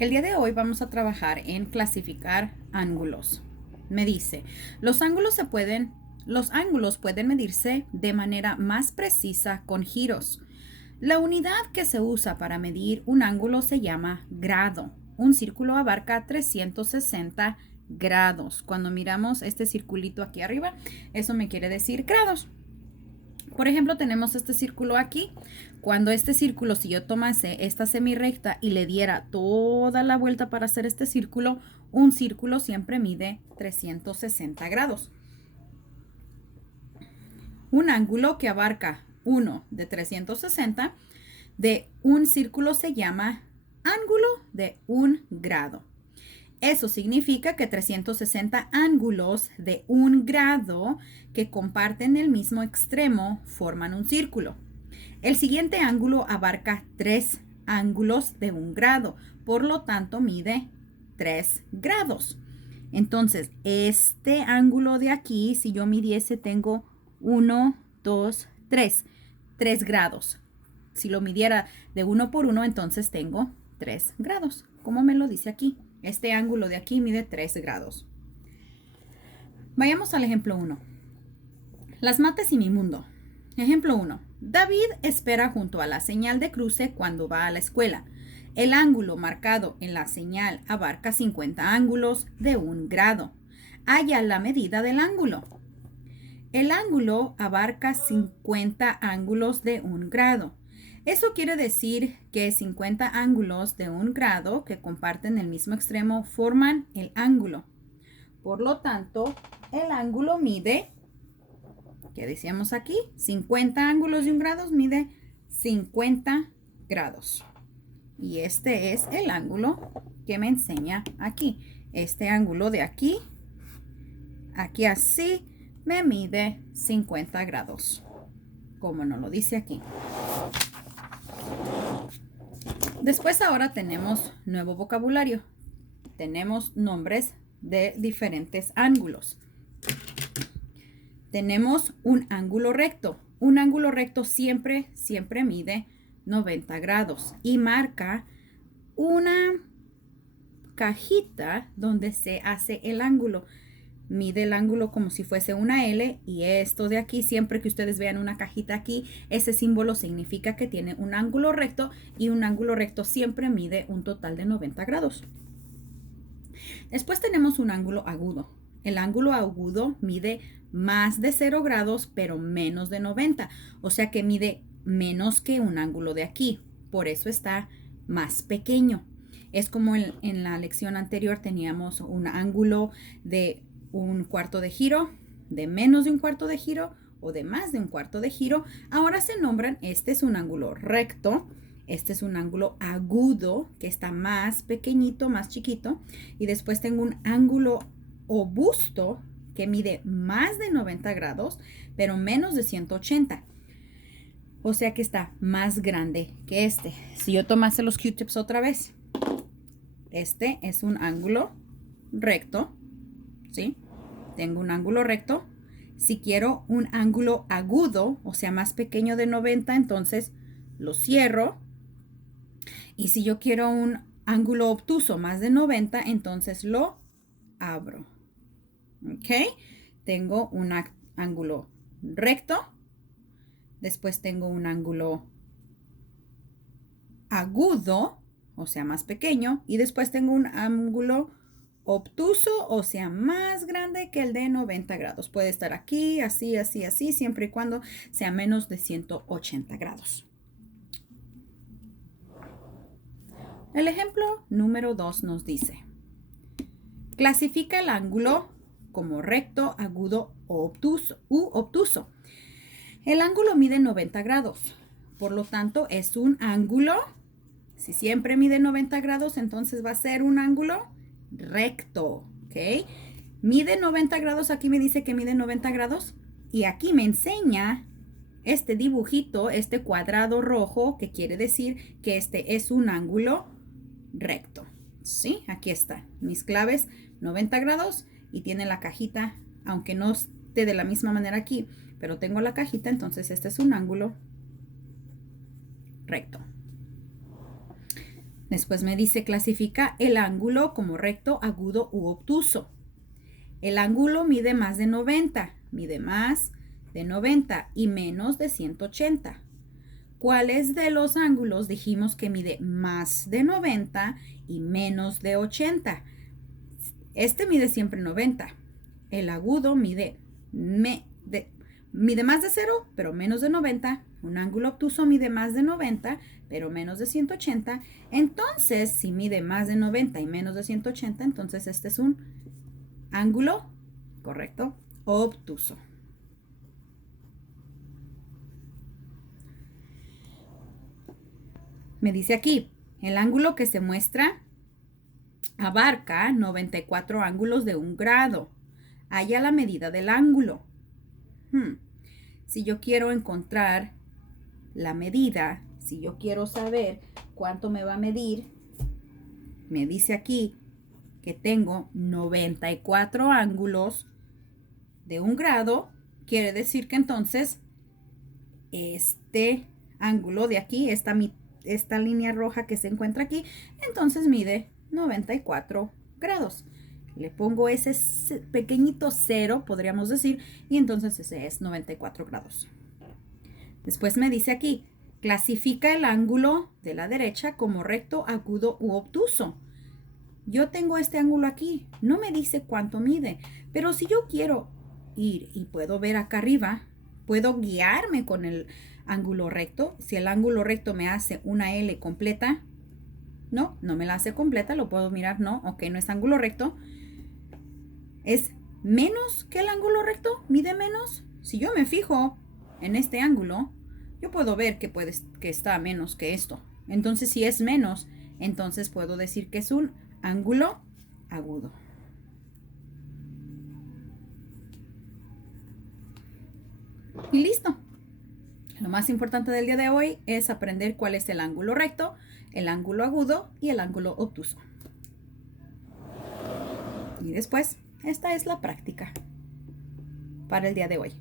El día de hoy vamos a trabajar en clasificar ángulos. Me dice, los ángulos pueden medirse de manera más precisa con giros. La unidad que se usa para medir un ángulo se llama grado. Un círculo abarca 360 grados. Cuando miramos este circulito aquí arriba, eso me quiere decir grados. Por ejemplo, tenemos este círculo aquí. Cuando este círculo, si yo tomase esta semirrecta y le diera toda la vuelta para hacer este círculo, un círculo siempre mide 360 grados. Un ángulo que abarca uno de 360 de un círculo se llama ángulo de un grado. Eso significa que 360 ángulos de un grado que comparten el mismo extremo forman un círculo. El siguiente ángulo abarca 3 ángulos de un grado, por lo tanto mide 3 grados. Entonces, este ángulo de aquí, si yo midiese, tengo 1, 2, 3 grados. Si lo midiera de 1 por 1, entonces tengo 3 grados, como me lo dice aquí. Este ángulo de aquí mide 3 grados. Vayamos al ejemplo 1. Las mates y mi mundo. Ejemplo 1. David espera junto a la señal de cruce cuando va a la escuela. El ángulo marcado en la señal abarca 50 ángulos de un grado. Halla la medida del ángulo. El ángulo abarca 50 ángulos de un grado. Eso quiere decir que 50 ángulos de un grado que comparten el mismo extremo forman el ángulo. Por lo tanto, el ángulo mide, ¿qué decíamos aquí? 50 ángulos de un grado mide 50 grados. Y este es el ángulo que me enseña aquí. Este ángulo de aquí, aquí así, me mide 50 grados, como nos lo dice aquí. Después ahora tenemos nuevo vocabulario. Tenemos nombres de diferentes ángulos. Tenemos un ángulo recto. Un ángulo recto siempre mide 90 grados y marca una cajita donde se hace el ángulo. Mide el ángulo como si fuese una L y esto de aquí, siempre que ustedes vean una cajita aquí, ese símbolo significa que tiene un ángulo recto y un ángulo recto siempre mide un total de 90 grados. Después tenemos un ángulo agudo. El ángulo agudo mide más de 0 grados pero menos de 90, o sea que mide menos que un ángulo de aquí, por eso está más pequeño. Es como en la lección anterior teníamos un ángulo de un cuarto de giro, de menos de un cuarto de giro o de más de un cuarto de giro. Ahora se nombran, este es un ángulo recto, este es un ángulo agudo que está más pequeñito, más chiquito, y después tengo un ángulo obusto que mide más de 90 grados, pero menos de 180. O sea que está más grande que este. Si yo tomase los Q-tips otra vez, este es un ángulo recto, ¿sí? Tengo un ángulo recto. Si quiero un ángulo agudo, o sea, más pequeño de 90, entonces lo cierro. Y si yo quiero un ángulo obtuso más de 90, entonces lo abro. ¿Ok? Tengo un ángulo recto. Después tengo un ángulo agudo, o sea, más pequeño. Y después tengo un ángulo obtuso, o sea, más grande que el de 90 grados. Puede estar aquí, así, así, así, siempre y cuando sea menos de 180 grados. El ejemplo número 2 nos dice, clasifica el ángulo como recto, agudo o obtuso. El ángulo mide 90 grados, por lo tanto es un ángulo, si siempre mide 90 grados, entonces va a ser un ángulo recto, ¿ok? Mide 90 grados, aquí me dice que mide 90 grados y aquí me enseña este dibujito, este cuadrado rojo, que quiere decir que este es un ángulo recto, ¿sí? Aquí está, mis claves, 90 grados y tiene la cajita, aunque no esté de la misma manera aquí, pero tengo la cajita, entonces este es un ángulo recto. Después me dice clasifica el ángulo como recto, agudo u obtuso. El ángulo mide más de 90, mide más de 90 y menos de 180. ¿Cuáles de los ángulos dijimos que mide más de 90 y menos de 80? Este mide siempre 90. El agudo mide más de 0, pero menos de 90. Un ángulo obtuso mide más de 90, pero menos de 180. Entonces, si mide más de 90 y menos de 180, entonces este es un ángulo, correcto, obtuso. Me dice aquí, el ángulo que se muestra abarca 94 ángulos de 1 grado. Halla la medida del ángulo. Si yo quiero encontrar la medida, si yo quiero saber cuánto me va a medir, me dice aquí que tengo 94 ángulos de 1 grado. Quiere decir que entonces este ángulo de aquí, esta línea roja que se encuentra aquí, entonces mide 94 grados. Le pongo ese pequeñito 0, podríamos decir, y entonces ese es 94 grados. Después me dice aquí, clasifica el ángulo de la derecha como recto, agudo u obtuso. Yo tengo este ángulo aquí, no me dice cuánto mide, pero si yo quiero ir y puedo ver acá arriba, puedo guiarme con el ángulo recto. Si el ángulo recto me hace una L completa, no me la hace completa, lo puedo mirar, no es ángulo recto. Es menos que el ángulo recto, mide menos. Si yo me fijo en este ángulo, yo puedo ver que está menos que esto. Entonces, si es menos, entonces puedo decir que es un ángulo agudo. Y listo. Lo más importante del día de hoy es aprender cuál es el ángulo recto, el ángulo agudo y el ángulo obtuso. Y después, esta es la práctica para el día de hoy.